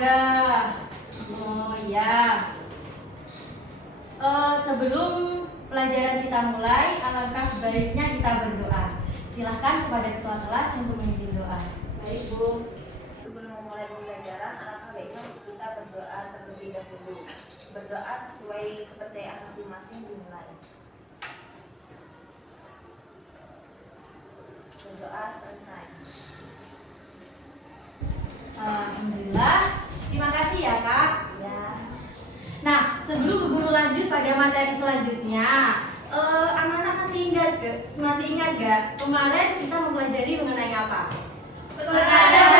ada. Oh iya. Sebelum pelajaran kita mulai, alangkah baiknya kita berdoa. Silahkan kepada ketua kelas untuk memimpin doa. Baik Bu, sebelum memulai pembelajaran, alangkah baiknya kita berdoa terlebih dahulu. Berdoa sesuai kepercayaan masing-masing dimulai. Berdoa selesai. Alhamdulillah. Terima kasih ya Kak. Ya. Nah, sebelum Bu Guru lanjut pada materi selanjutnya, anak-anak masih ingat gak kemarin kita mempelajari mengenai apa? Tekanan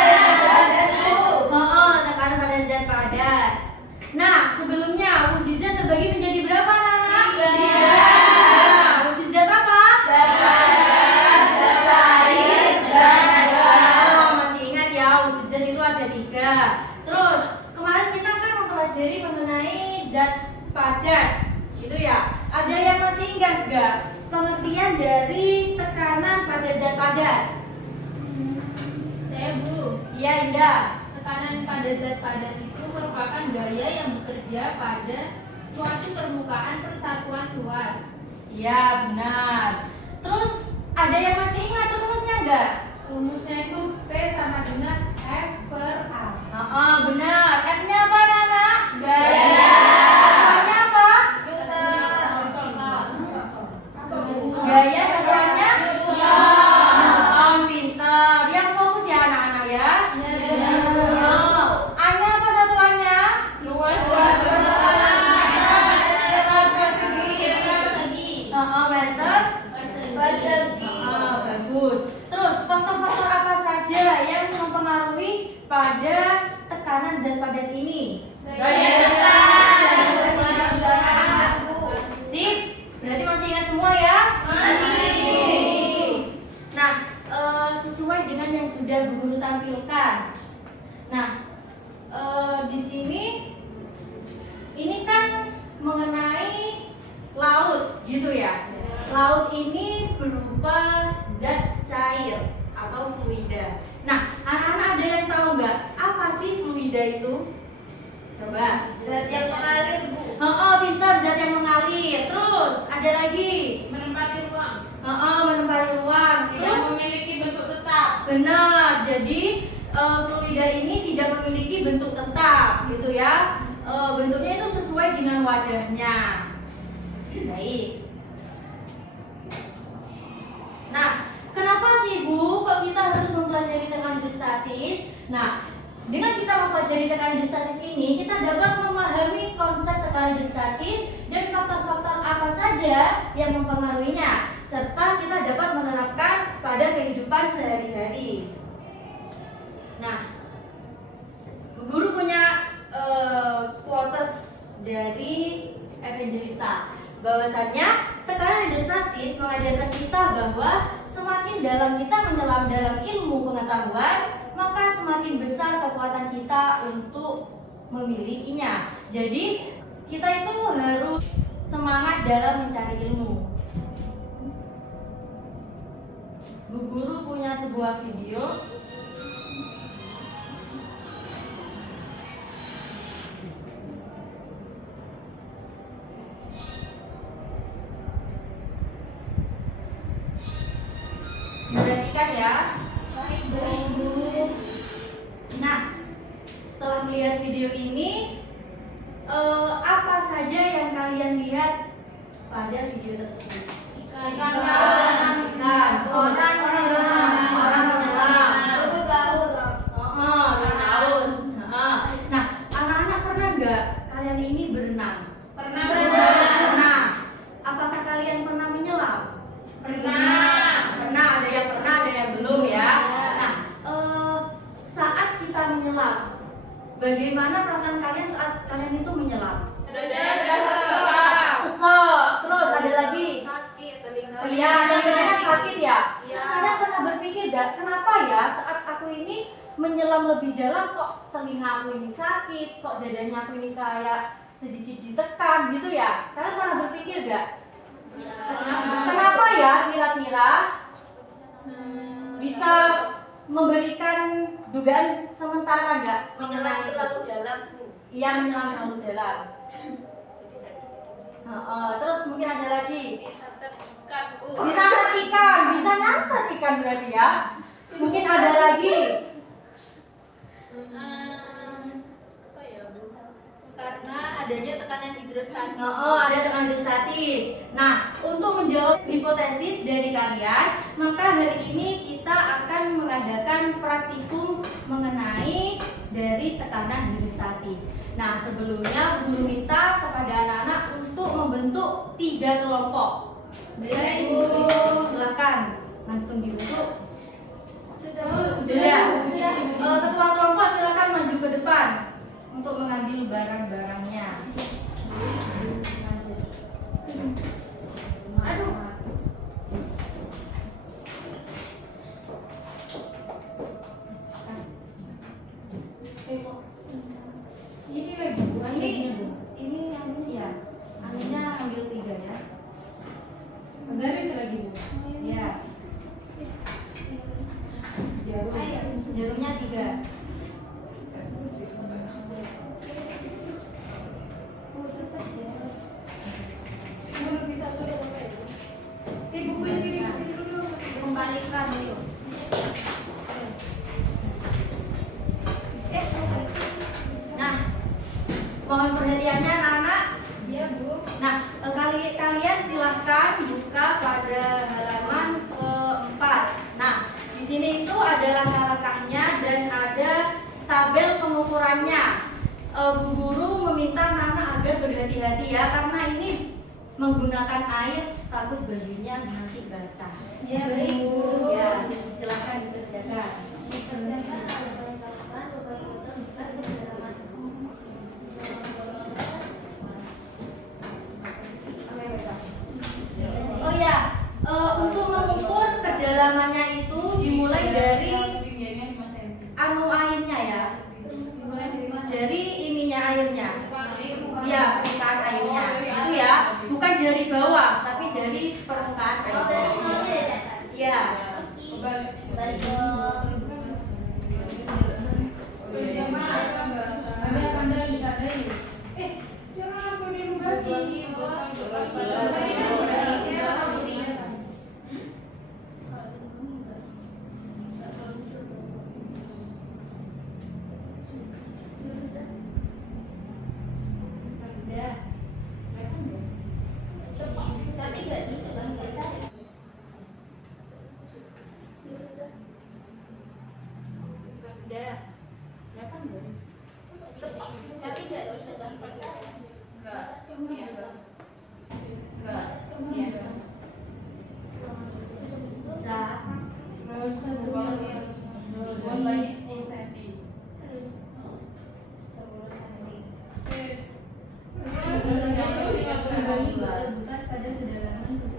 pada zat padat. Nah, sebelumnya wujud zat terbagi menjadi berapa, anak? 3. Wujud zat apa? Zat padat, zat cair, zat gas. Masih ingat ya, wujud zat itu ada 3. Terus kemarin kita kan mempelajari mengenai zat padat, gitu ya. Ada yang masih ingat gak pengertian dari tekanan pada zat padat? Saya Bu. Iya, Indah. Tekanan pada zat padat itu merupakan gaya yang bekerja pada suatu permukaan persatuan luas. Iya, benar. Terus ada yang masih ingat rumusnya enggak? Rumusnya itu P sama dengan F per A. Benar. F-nya apa, Nana? Gaya. Satuannya apa? Gaya satuannya? Newton. Pinter. Yang fokus ya anak-anak ya. A-nya apa satuannya? Meter. Bagus. Terus faktor-faktor apa saja yang mempengaruhi pada tekanan zat padat ini? Sip. Berarti masih ingat semua ya? Masih. Nah, sesuai dengan yang sudah Bu Guru tampilkan. Nah, di sini ini kan mengenai laut, gitu ya. Laut ini berupa zat cair atau fluida. Nah, anak-anak ada yang tahu nggak apa sih fluida itu? Coba. Zat yang mengalir Bu. Pintar, zat yang mengalir. Terus ada lagi. Menempati ruang. Menempati ruang. Terus Memiliki bentuk tetap. benar. Jadi fluida ini tidak memiliki bentuk tetap, gitu ya. Bentuknya itu sesuai dengan wadahnya. Baik. Nah, kenapa sih Bu kok kita harus mempelajari tekanan hidrostatis? Nah, dengan kita mempelajari tekanan hidrostatis ini, kita dapat memahami konsep tekanan hidrostatis dan faktor-faktor apa saja yang mempengaruhinya, serta kita dapat menerapkan pada kehidupan sehari-hari. Nah, Bu Guru punya quotes dari Evangelista, bahwasannya tekanan hidrostatis mengajarkan kita bahwa semakin dalam kita menyelam dalam ilmu pengetahuan, maka semakin besar kekuatan kita untuk memilikinya. Jadi kita itu harus semangat dalam mencari ilmu. Bu Guru punya sebuah video. Perhatikan ya. Baik Bu. Nah, setelah melihat video ini, apa saja yang kalian lihat pada video tersebut? Ikan. Orang menyelam. Rumput laut. Nah, anak-anak pernah nggak kalian ini berenang? Pernah. Nah, apakah kalian pernah menyelam? Pernah, ada yang pernah, ada yang belum ya. Nah, saat kita menyelam, bagaimana perasaan kalian saat kalian itu menyelam? Sesek. Terus ada lagi? Sakit telinga. Iya, telinganya sakit ya. Iya. Terus kalian pernah berpikir gak, kenapa ya saat aku ini menyelam lebih dalam kok telinga aku ini sakit, kok dadanya aku ini kayak sedikit ditekan gitu ya? Kalian pernah berpikir gak? Kenapa ya kira-kira bisa memberikan dugaan sementara nggak Menyelam mengenai itu lalu dalam, Bu. Iya, menyelam terlalu dalam. Jadi sakit. Terus mungkin ada lagi. Bisa tertekan, Bu. Bisa nangkap ikan, bisa nangkap ikan berarti ya. Mungkin ada lagi. Apa ya, Bu? Karena adanya tekanan hidrostatis. Ada tekanan hidrostatis. Nah, untuk menjawab hipotesis dari kalian, maka hari ini kita akan mengadakan praktikum mengenai dari tekanan hidrostatis. Nah, sebelumnya guru minta kepada anak-anak untuk membentuk 3 kelompok. Baik, Bu. Silakan langsung dibentuk. Sudah. Ketua kelompok silakan maju ke depan untuk mengambil barang-barangnya. Aduh. Ini lagi Bu. Ini yang ini ya. Anunya ambil 3 ya. Garis lagi Bu. Ya. Jarumnya 3. Bukunya di sini dulu. Kembalikan dulu. Nah, mohon perhatiannya anak-anak. Iya, Bu. Nah, kalian silahkan buka pada halaman keempat. Nah, di sini itu ada langkah-langkahnya dan ada tabel pengukurannya. Bu Guru meminta anak-anak agar berhati-hati ya, karena ini menggunakan air, takut bajunya nanti basah. Ya, baik, Bu. Ya, silahkan dikerjakan. Oh ya, untuk mengukur kedalamannya itu dimulai dari airnya ya, dari ininya airnya, ya permukaan airnya itu ya, bukan dari bawah tapi dari permukaan airnya. Ya. Jangan langsung dibagi. Tapi nggak bisa bang, udah. Tapi nggak bisa bang. Bisa. Buat lagi 10 cm. Bagi bekas pada kedalaman 10.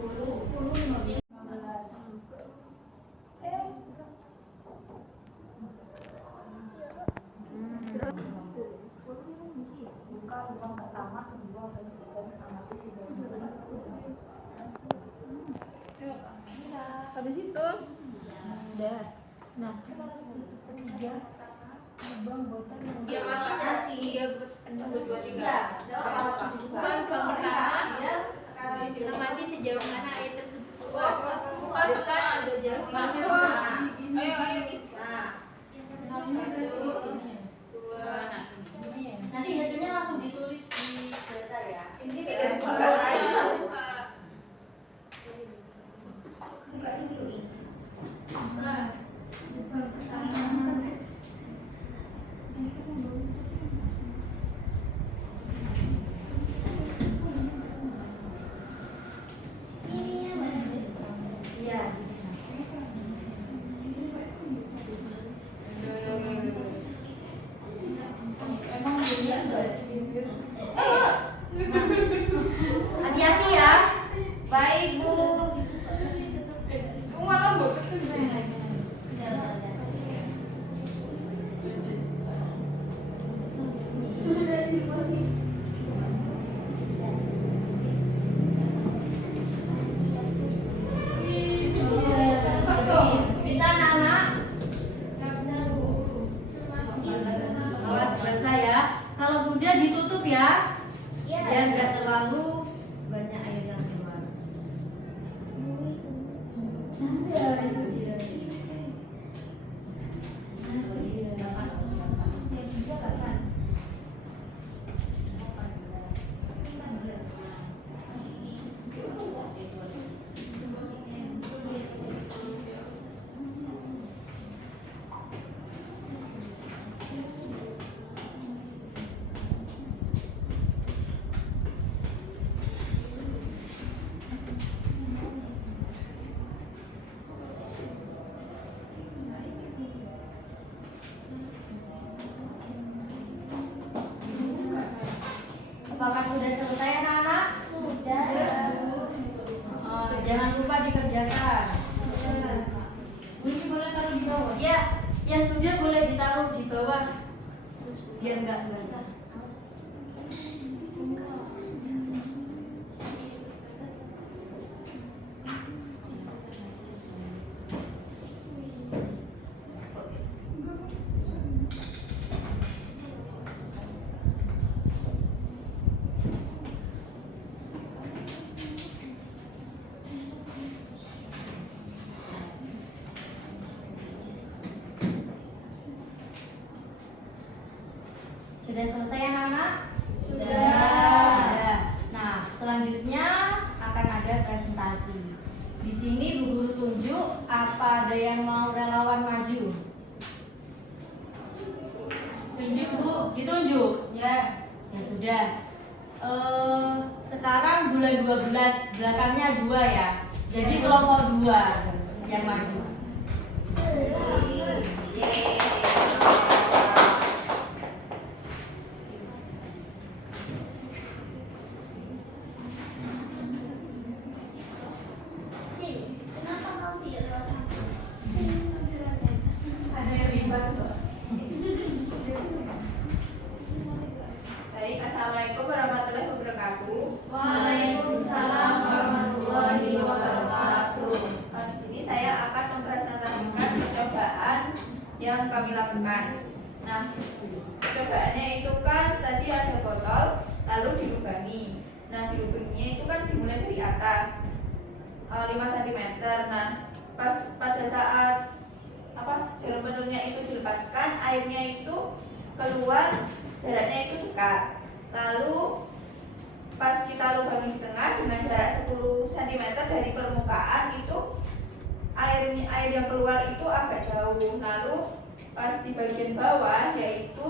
Habis itu Udah. nah tiga lubang botan yang Dia masak hati. 1, 2, 3. Ya. Bukan permukaan. Amati sejauh mana air tersebut. Buka sekarang ada jarum. Ayo, bisa. Nah, 1, 2. nanti hasilnya langsung ditulis di baca ya. Ini dari kelas saya. Iya. Kalau sudah ditutup ya, Iya. biar nggak terlalu banyak air yang keluar. Ya, itu dia. Yang tiga kapan? Apakah sudah selesai anak-anak? Sudah. Jangan lupa dikerjakan. Ini boleh taruh di bawah. Ya, yang sudah boleh ditaruh di bawah biar nggak basah. Sudah selesai anak-anak? Sudah. Nah, selanjutnya akan ada presentasi. Di sini Bu Guru tunjuk, apa ada yang mau relawan maju? Tunjuk Bu, ditunjuk. Ya, ya sudah. Sekarang bulan 12, belakangnya 2 ya. Jadi kelompok 2 yang maju. Kenapa kamu tidak lewat sana? Ada yang bebas kok. Baik, assalamualaikum warahmatullahi wabarakatuh. Waalaikumsalam warahmatullahi wabarakatuh. Di sini saya akan mempresentasikan percobaan yang kami lakukan. Nah, percobaannya itu kan tadi ada botol, lalu dilubangi. Nah, dilubanginya itu kan dimulai dari atas 5 cm. Nah, pada saat jarum penutnya itu dilepaskan, airnya itu keluar, jaraknya itu dekat. Lalu pas kita lubangi di tengah dengan jarak 10 cm dari permukaan itu air yang keluar itu agak jauh. Lalu pas di bagian bawah yaitu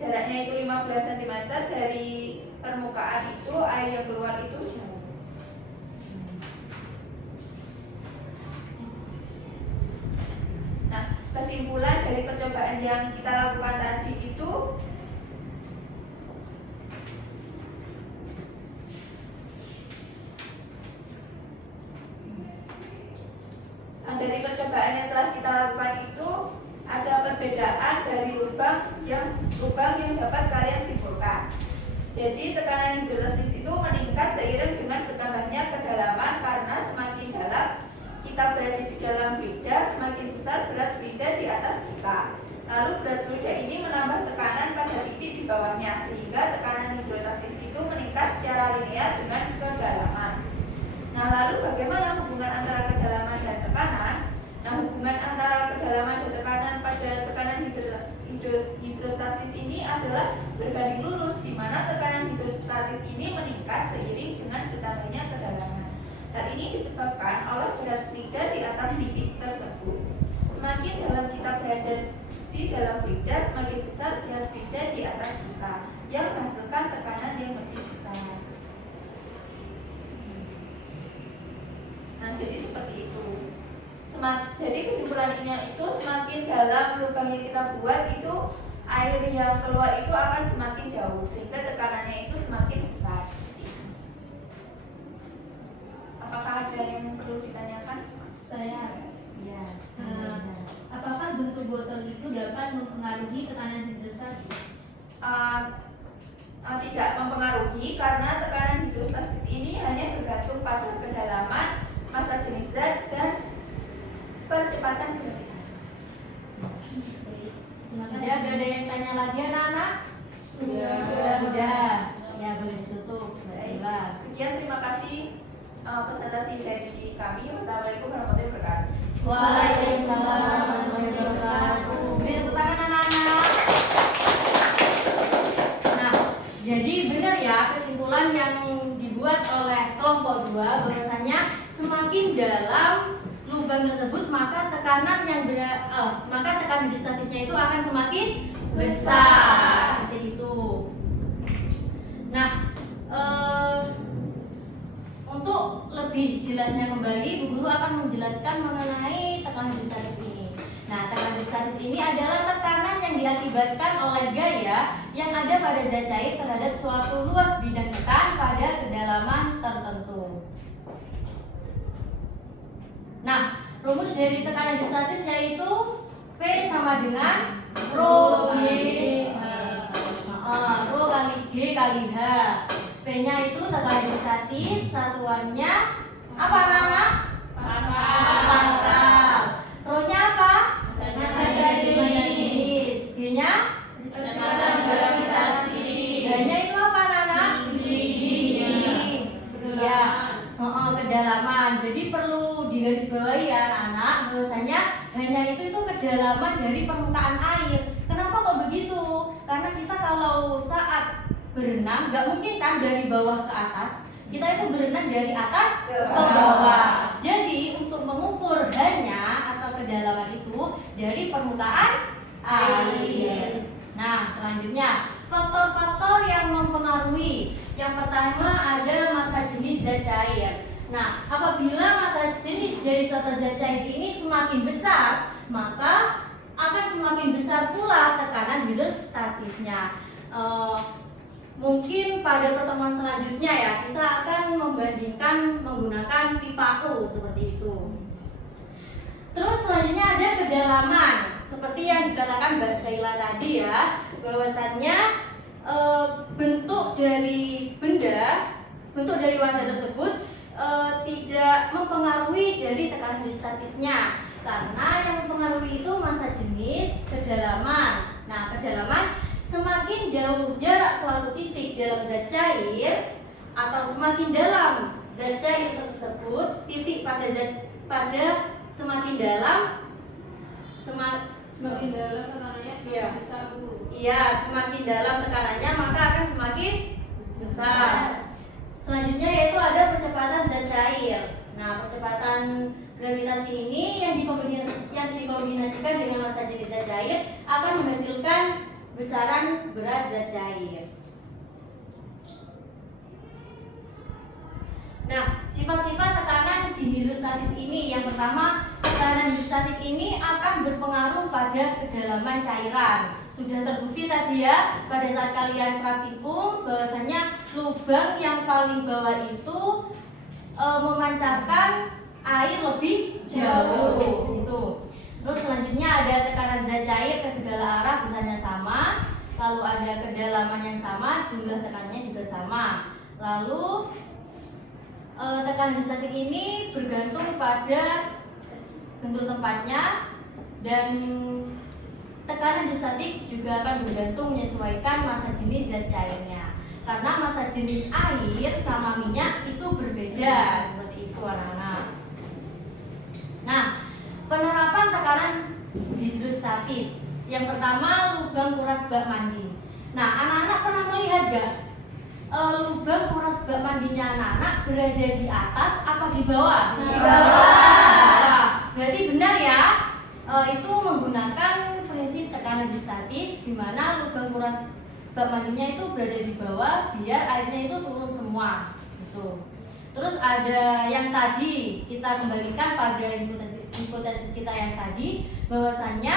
jaraknya itu 15 cm dari permukaan itu air yang keluar itu jauh. Nah, kesimpulan dari percobaan yang kita lakukan tadi itu dari percobaan yang telah kita lakukan itu ada perbedaan dari lubang yang dapat kalian simpulkan. Jadi tekanan hidrolisis itu meningkat seiring dengan bertambahnya kedalaman karena semakin dalam kita berada di dalam fluida, semakin besar berat fluida di atas kita. Lalu berat fluida ini menambah tekanan pada titik di bawahnya sehingga tekanan hidrolisis itu meningkat secara linear dengan kedalaman. Nah, lalu bagaimana hubungan antara kedalaman dan tekanan? Nah, hubungan antara kedalaman dan tekanan pada tekanan hidrostatis ini adalah berbanding lurus, di mana tekanan hidrostatis ini meningkat seiring dengan bertambahnya kedalaman. Hal ini disebabkan oleh berat fluida di atas titik tersebut. Semakin dalam kita berada di dalam fluida, semakin besar berat fluida di atas kita, yang menghasilkan tekanan yang lebih besar. Nah, jadi seperti itu. Jadi kesimpulannya itu semakin dalam lubang yang kita buat itu air yang keluar itu akan semakin jauh sehingga tekanannya itu semakin besar. Apakah ada yang perlu ditanyakan? Saya Ya. apakah bentuk botol itu dapat mempengaruhi tekanan hidrostatis? Tidak mempengaruhi karena tekanan hidrostatis ini hanya bergantung pada kedalaman, massa jenis zat, dan percepatan gravitasi. Terima Sudah, gak ada yang tanya lagi anak-anak? Sudah. Ya, boleh ditutup. Mbak Baik. Sheila. Sekian, terima kasih presentasi dari kami. Wassalamualaikum warahmatullahi wabarakatuh. Waalaikumsalam warahmatullahi wabarakatuh. Beri tepuk tangan anak-anak. Nah, jadi benar ya kesimpulan yang dibuat oleh kelompok 2 bahwasanya semakin dalam lubang tersebut maka tekanan hidrostatisnya itu akan semakin besar. Seperti itu. Nah, untuk lebih jelasnya kembali, Bu Guru akan menjelaskan mengenai tekanan hidrostatis ini. Nah, tekanan hidrostatis ini adalah tekanan yang diakibatkan oleh gaya yang ada pada zat cair terhadap suatu luas bidang tekan pada kedalaman tertentu. Nah, rumus dari tekanan hidrostatis yaitu P sama dengan Rho G. Rho kali G kali H. P-nya itu tekanan hidrostatis, satuannya apa anak-anak? Pascal. Rho-nya apa? Massa jenis. G-nya? Kecepatan gravitasi. H-nya itu apa anak-anak? Iya. Kedalaman. Jadi perlu digarisbawahi ya anak-anak bahwasanya hanya itu kedalaman dari permukaan air. Kenapa kok begitu? Karena kita kalau saat berenang nggak mungkin kan dari bawah ke atas. Kita itu berenang dari atas ke bawah. Jadi untuk mengukur hanya atau kedalaman itu dari permukaan air. Nah, selanjutnya faktor-faktor yang mempengaruhi. Yang pertama ada massa jenis zat cair. Nah, apabila massa jenis dari suatu zat cair ini semakin besar, maka akan semakin besar pula tekanan hidrostatisnya. Mungkin pada pertemuan selanjutnya ya kita akan membandingkan menggunakan pipa U seperti itu. Terus selanjutnya ada kedalaman, seperti yang dikatakan Mbak Sheila tadi ya, bahwasannya bentuk dari wadah tersebut tidak mempengaruhi dari tekanan hidrostatisnya, karena yang mempengaruhi itu massa jenis, kedalaman. Nah, kedalaman semakin jauh jarak suatu titik dalam zat cair atau semakin dalam zat cair tersebut, titik pada semakin dalam tekanannya Iya. besar, Bu. Iya, semakin dalam tekanannya maka akan semakin besar. Selanjutnya yaitu ada percepatan zat cair. Nah, percepatan gravitasi ini yang dikombinasikan dengan massa jenis zat cair akan menghasilkan besaran berat zat cair. Nah, sifat-sifat tekanan di hidrostatis ini, yang pertama, tekanan hidrostatik ini akan berpengaruh pada kedalaman cairan. Sudah terbukti tadi ya pada saat kalian praktikum bahwasanya lubang yang paling bawah itu memancarkan air lebih jauh gitu. Terus selanjutnya ada tekanan zat cair ke segala arah besarnya sama, lalu ada kedalaman yang sama, jumlah tekanannya juga sama. Lalu tekanan hidrostatik ini bergantung pada bentuk tempatnya, dan tekanan hidrostatik juga akan bergantung menyesuaikan massa jenis zat cairnya. Karena massa jenis air sama minyak itu berbeda, seperti itu anak-anak. Nah, penerapan tekanan hidrostatis. Yang pertama, lubang kuras bak mandi. Nah, anak-anak pernah melihat gak lubang kuras bak mandinya anak-anak berada di atas apa di bawah? Di bawah. Berarti benar ya, itu menggunakan prinsip tekanan hidrostatis, di mana lubang kuras bak mandinya itu berada di bawah biar airnya itu turun semua. Gitu. Terus ada yang tadi kita kembalikan pada hipotesis kita yang tadi, bahwasannya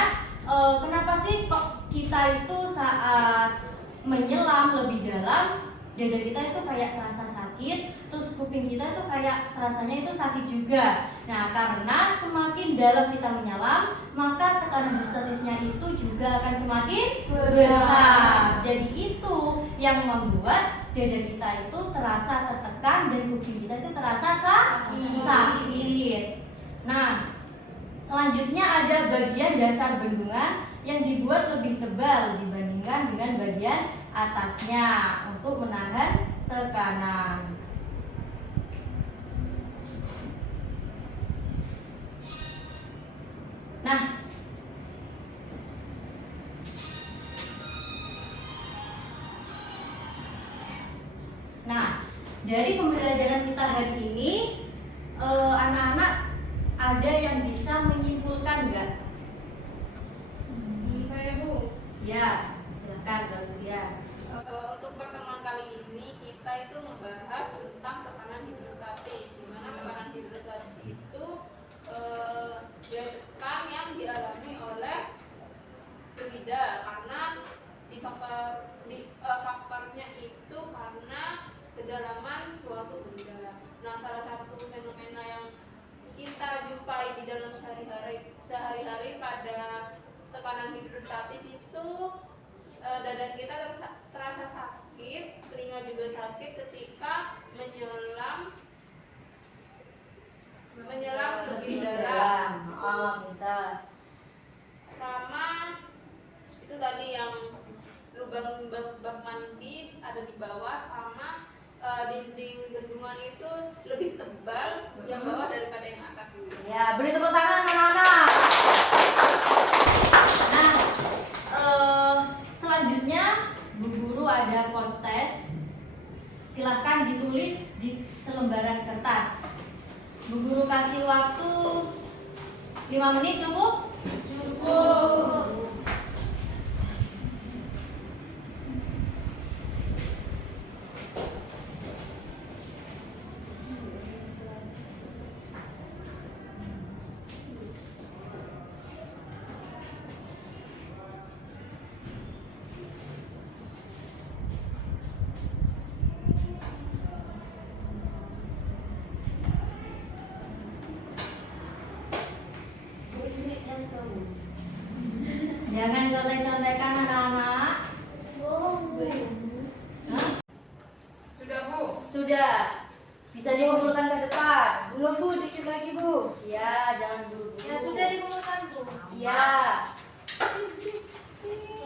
kenapa sih kok kita itu saat menyelam lebih dalam dada kita itu kayak terasa sakit, terus kuping kita itu kayak terasanya itu sakit juga. Nah, karena semakin dalam kita menyelam, maka tekanan hidrostatisnya itu juga akan semakin besar. Jadi itu yang membuat dada kita itu terasa tertekan dan kuping kita itu terasa sakit. Nah, selanjutnya ada bagian dasar bendungan yang dibuat lebih tebal dibanding dibandingkan dengan bagian atasnya untuk menahan tekanan. Nah, dari pembelajaran kita hari ini, anak-anak ada yang bisa menyimpulkan nggak? Saya Bu, Ya, silakan Mbak ya. untuk pertemuan kali ini kita itu membahas tentang tekanan hidrostatis, di mana tekanan hidrostatis itu dia tekan yang dialami oleh fluida karena faktornya itu karena kedalaman suatu benda. Nah, salah satu fenomena yang kita jumpai di dalam sehari-hari pada tekanan hidrostatis itu dada kita terasa sakit, telinga juga sakit ketika menyelam lebih dalam. Minta. Sama itu tadi yang lubang bak mandi ada di bawah, sama dinding bendungan itu lebih tebal yang bawah daripada yang atas. Ya, beri tepuk tangan anak-anak. Nah, selanjutnya Bu Guru ada post test. Silahkan ditulis di selembaran kertas. Bu Guru kasih waktu 5 menit cukup? Cukup. Jangan contek-contekan anak-anak. Hah? Sudah Bu. Sudah. Bisa dikumpulkan ke depan. Belum Bu, dikit lagi Bu. Ya, jangan dulu. Ya sudah dikumpulkan Bu. Ya. Sini.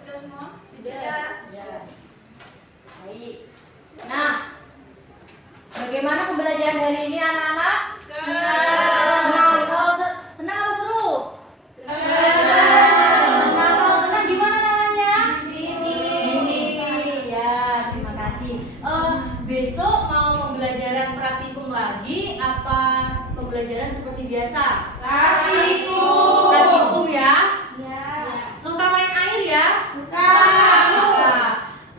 Sudah semua? Sudah. Baik. Nah, bagaimana pembelajaran hari ini anak-anak? Senang. Kalau senang atau seru? Senang. Kalau senang gimana namanya? Mimi. Ya, terima kasih. Besok mau pembelajaran praktikum lagi apa pembelajaran seperti biasa? Praktikum ya. Suka main air ya? Suka.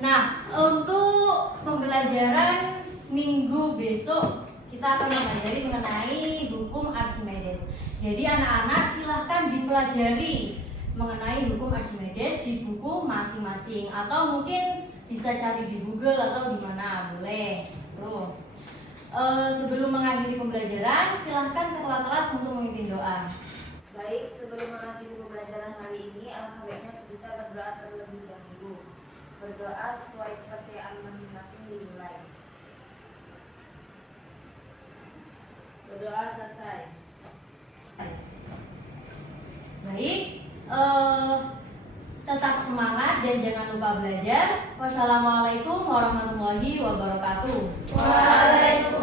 Nah, untuk pembelajaran minggu besok kita akan mempelajari mengenai hukum Archimedes. Jadi anak-anak silahkan dipelajari mengenai hukum Archimedes di buku masing-masing atau mungkin bisa cari di Google atau di mana, boleh. Tuh. Sebelum mengakhiri pembelajaran, silahkan ketua kelas untuk memimpin doa. Baik, sebelum mengakhiri pembelajaran hari ini, alangkah baiknya kita berdoa terlebih dahulu. Berdoa sesuai kepercayaan masing-masing dimulai. Berdoa selesai. Baik, tetap semangat dan jangan lupa belajar. Wassalamualaikum warahmatullahi wabarakatuh. Waalaikumsalam.